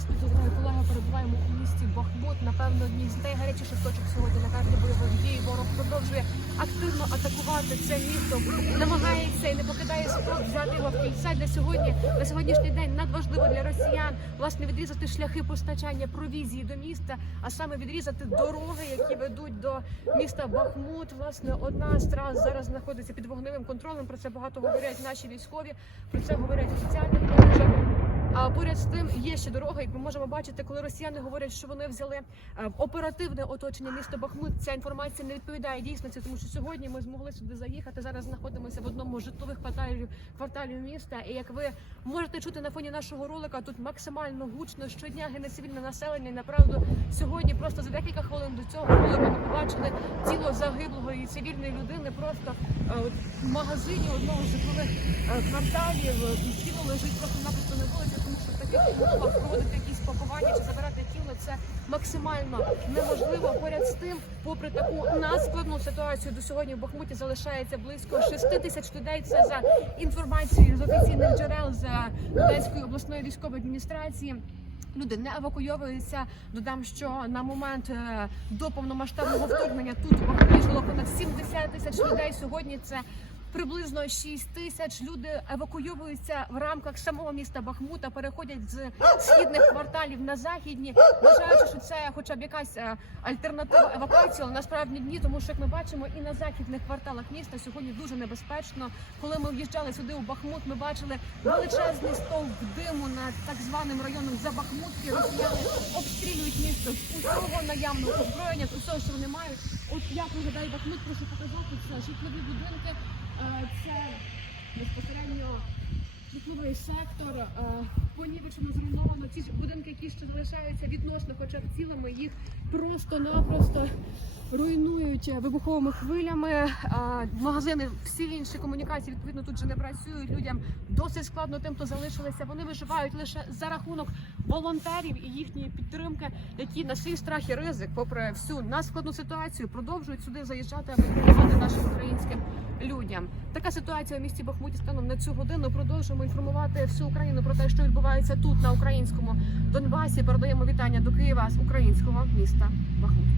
Студію, дорогі колеги. Перебуваємо у місті Бахмут. Напевно, одній з найгарячіших точок сьогодні на карті бойових дій. Ворог продовжує активно атакувати це місто. Намагається і не покидає спроб взяти його в кільця. Для сьогодні на сьогоднішній день надважливо для росіян власне відрізати шляхи постачання провізії до міста, а саме відрізати дороги, які ведуть до міста Бахмут. Власне, одна з трас зараз знаходиться під вогневим контролем. Про це багато говорять наші військові. Про це говорять офіціальні. А поряд з тим є ще дорога, як ми можемо бачити, коли росіяни говорять, що вони взяли е, оперативне оточення міста Бахмут. Ця інформація не відповідає дійсності, тому що сьогодні ми змогли сюди заїхати. Зараз знаходимося в одному з житлових кварталів кварталів міста. І як ви можете чути на фоні нашого ролика, тут максимально гучно щодня гине цивільне населення. І направду сьогодні просто за декілька хвилин до цього ролика ми побачили тіло загиблого і цивільної людини просто е, в магазині одного з житлових е, кварталів. Тіло лежить просто-напросто на вулиці, в таких умовах проводити якісь пакування чи забирати тіло це максимально неможливо. Поряд з тим, попри таку надскладну ситуацію, до сьогодні в Бахмуті залишається близько 6 тисяч людей. Це за інформацією з офіційних джерел за Донецької обласної військової адміністрації. Люди не евакуйовуються. Додам, що на момент е, до повномасштабного вторгнення тут жило понад 70 тисяч людей. Сьогодні це приблизно 6 тисяч. Люди евакуйовуються в рамках самого міста Бахмута, переходять з східних кварталів на західні, вважаючи, що це хоча б якась е, альтернатива евакуації, але насправді ні, тому що як ми бачимо, і на західних кварталах міста сьогодні дуже небезпечно. Коли ми в'їжджали сюди у Бахмут, ми бачили величезний стовп диму над так званим районом Забахмутки. Росіяни обстрілюють місто з усього наявного озброєння, з усього, що вони мають. От як виглядає Бахмут, прошу показати це житлові будинки. Е, Це безпосередньо житловий сектор. е, Понівечено зруйновано. Ті ж будинки, які ще залишаються відносно, хоча б цілими, їх просто-напросто руйнують вибуховими хвилями. Е, Магазини, всі інші комунікації відповідно тут же не працюють. Людям досить складно тим, хто залишилися. Вони виживають лише за рахунок волонтерів і їхньої підтримки, які на свій страх і ризик, попри всю надскладну ситуацію, продовжують сюди заїжджати, аби допомагати нашим українським людям. Така ситуація у місті Бахмуті станом на цю годину. Продовжуємо інформувати всю Україну про те, що відбувається тут на українському Донбасі. Передаємо вітання до Києва з українського міста Бахмут.